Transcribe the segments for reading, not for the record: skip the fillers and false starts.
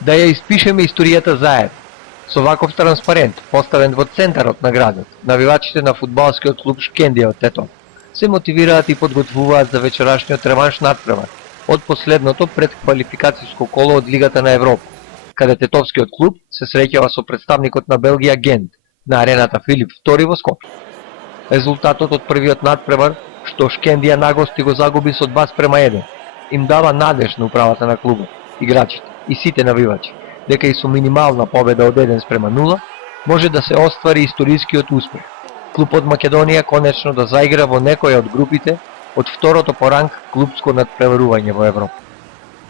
Да ја испишеме историјата заедно. Со ваков транспарент, поставен во центарот на градот, навивачите на фудбалскиот клуб Шкендија од Тетово се мотивираат и подготвуваат за вечерашниот реванш надпревар од последното предквалификацијско коло од Лигата на Европа, каде тетовскиот клуб се среќава со представникот на Белгија Гент на арената Филип II во Скопје. Резултатот од првиот надпревар, што Шкендија нагости го загуби со 2:1, им дава надеж на управата на клубот, играчите и сите навивачи, дека и со минимална победа од 1:0 може да се оствари историскиот успех. Клуб од Македонија конечно да заигра во некоја од групите од второто по ранг клубско надпреварување во Европа.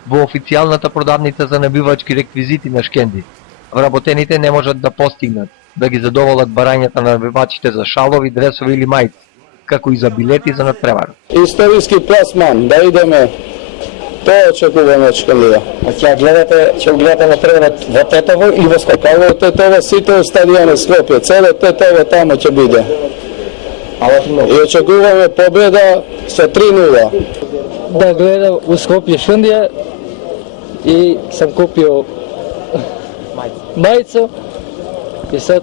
Во официјалната продавница за набивачки реквизити на Шкендија, вработените не можат да постигнат да ги задоволат барањата на набивачите за шалови, дресови или мајци, како и за билети за надпревар. Историски пласман, да идеме, тоа очекуваме од Шкендија. Ќе гледате надпреварот во Тетово или во Скопје? Во Тетово сите стадиони Скопје, цело Тетово тамо ќе биде. И очекуваме победа со 3:0. Да гледам у Скопје Шкендија и сам купио мајца и сад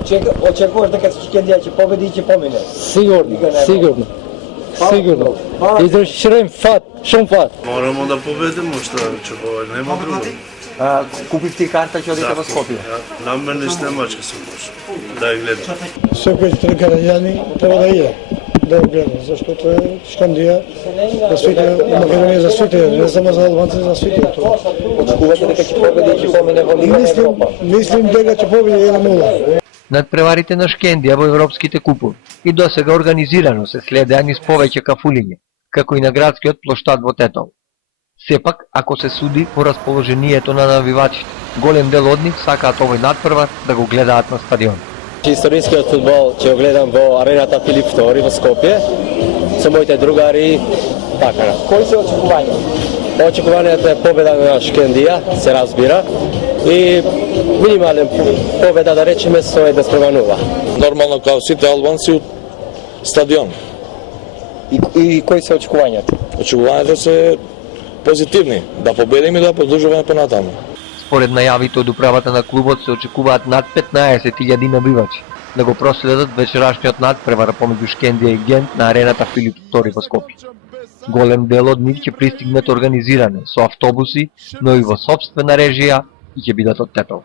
Очекуваш дека Шкендија ќе победи и ќе помине? Сигурно. Израширам шум фат. Морамо да победиме, што очекуваме, нема друго. Купивте карта ќе одите во Скопје? На мене снемачка се може. Да ја гледам. Секој граѓани треба да иде, да го гледа, заштото е Шкендија за сите, Македонија за сите, не само за албанци, за сите тоа. Очекувате дека ќе победи и ќе помине во Лига на Европа? Мислим дека ќе победи 1:0. Надпреварите на Шкендија во европските купови и досега организирано се следеа низ повеќе кафулиња, како и на градскиот плоштад во Тетово. Сепак, ако се суди по расположението на навивачите, голем дел од нив сакаат овој надпревар да го гледаат на стадион. Историскиот фудбал ќе го гледам во арената Филип II во Скопје со моите другари така. Кои се очекувања? Очекувањето е победа на Шкендија, се разбира, и минимален победа да речеме со 1:0. Нормално као сите албанци од стадион. И кои се очекувањата? Очекувањата се позитивни, да победиме и да продолжуваме понатаму. Според најавите од управата на клубот се очекуваат над 15.000 набивачи да го проследат вечерашниот надпревар помеѓу Шкендија и Гент на арената Филип II во Скопје. Голем дел од нив ќе пристигнат организирано со автобуси, но и во сопствена режија и ќе бидат од Тетово.